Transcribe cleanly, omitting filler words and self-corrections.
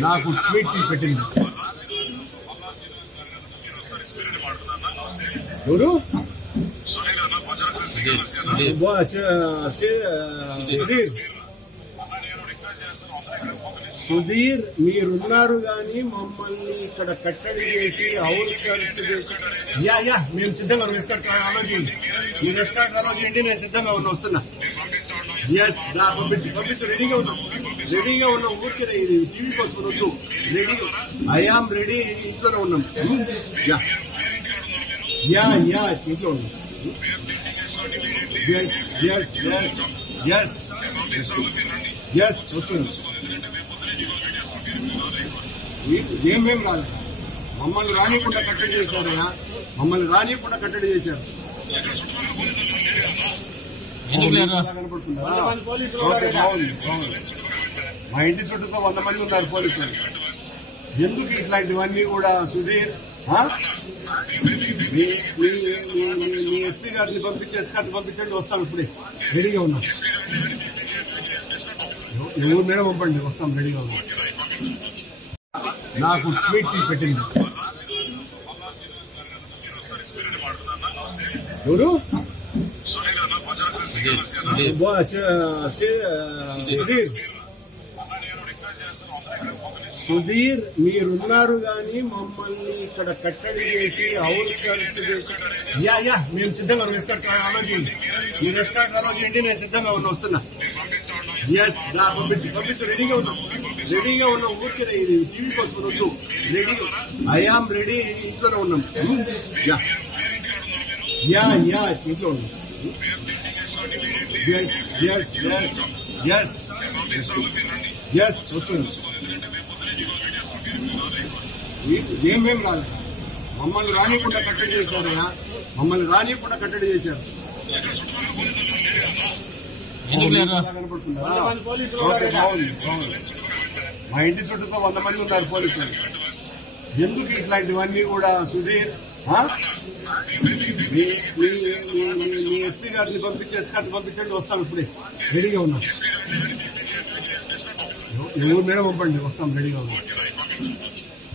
నాకు ట్వీట్ పెట్టింది. ఎవరు? సుధీర్, మీరున్నారు కానీ మమ్మల్ని ఇక్కడ కట్టడి చేసి మేము సిద్ధంగా రెస్టార్ట్ ఆలోచించండి. మీరు రెస్టార్ట్ ఆలోచించండి, నేను సిద్ధంగా వస్తున్నా. ఎస్, పంపించు. రెడీగా ఉన్నాం ఊరికే టీవీ కోసం వద్దు. రెడీగా ఐఆమ్ రెడీ, ఇంట్లోనే ఉన్నాం. ఇంట్లో ఉన్నాం. వస్తున్నాం. ఏమేం రాలేదు, మమ్మల్ని రానికుండా కట్టడి చేశారు. మా ఇంటి చుట్టూతో 100 మంది ఉన్నారు పోలీసులు. ఎందుకు ఇట్లాంటివన్నీ కూడా? సుధీర్, మీ ఎస్పీ గారిని పంపించండి, వస్తాం. ఇప్పుడే రెడీగా ఉన్నాం. ఎవరు మీద పంపండి, వస్తాం. రెడీగా ఉన్నాం. నాకు ట్వీట్ పెట్టింది. ఎవరు? సుధీర్, మీరున్నారు కానీ మమ్మల్ని ఇక్కడ కట్టడి చేసి మేము సిద్ధంగా రెస్టార్ట్ ఆలోచించండి. మీరు రెస్టార్ట్ ఆలోచించండి, నేను సిద్ధంగా వస్తున్నా. ఎస్, పంపించు. రెడీగా ఉన్నాం. ఊరికే టీవీ కోసం వద్దు. రెడీగా ఐఆమ్ రెడీ, ఇంట్లోనే ఉన్నాం. ఇంట్లో ఉన్నాం. వస్తున్నాం. ఏమేం రాలేదు, మమ్మల్ని రానికుండా కట్టడి చేశారు. మా ఇంటి చుట్టూతో 100 మంది ఉన్నారు పోలీసులు. ఎందుకు ఇట్లాంటివన్నీ కూడా? సుధీర్, మీ ఎస్పీ గారిని పంపించండి, వస్తాం. ఇప్పుడే రెడీగా ఉన్నాం. ఎవరు మీద పంపండి, వస్తాం. రెడీగా ఉన్నాం.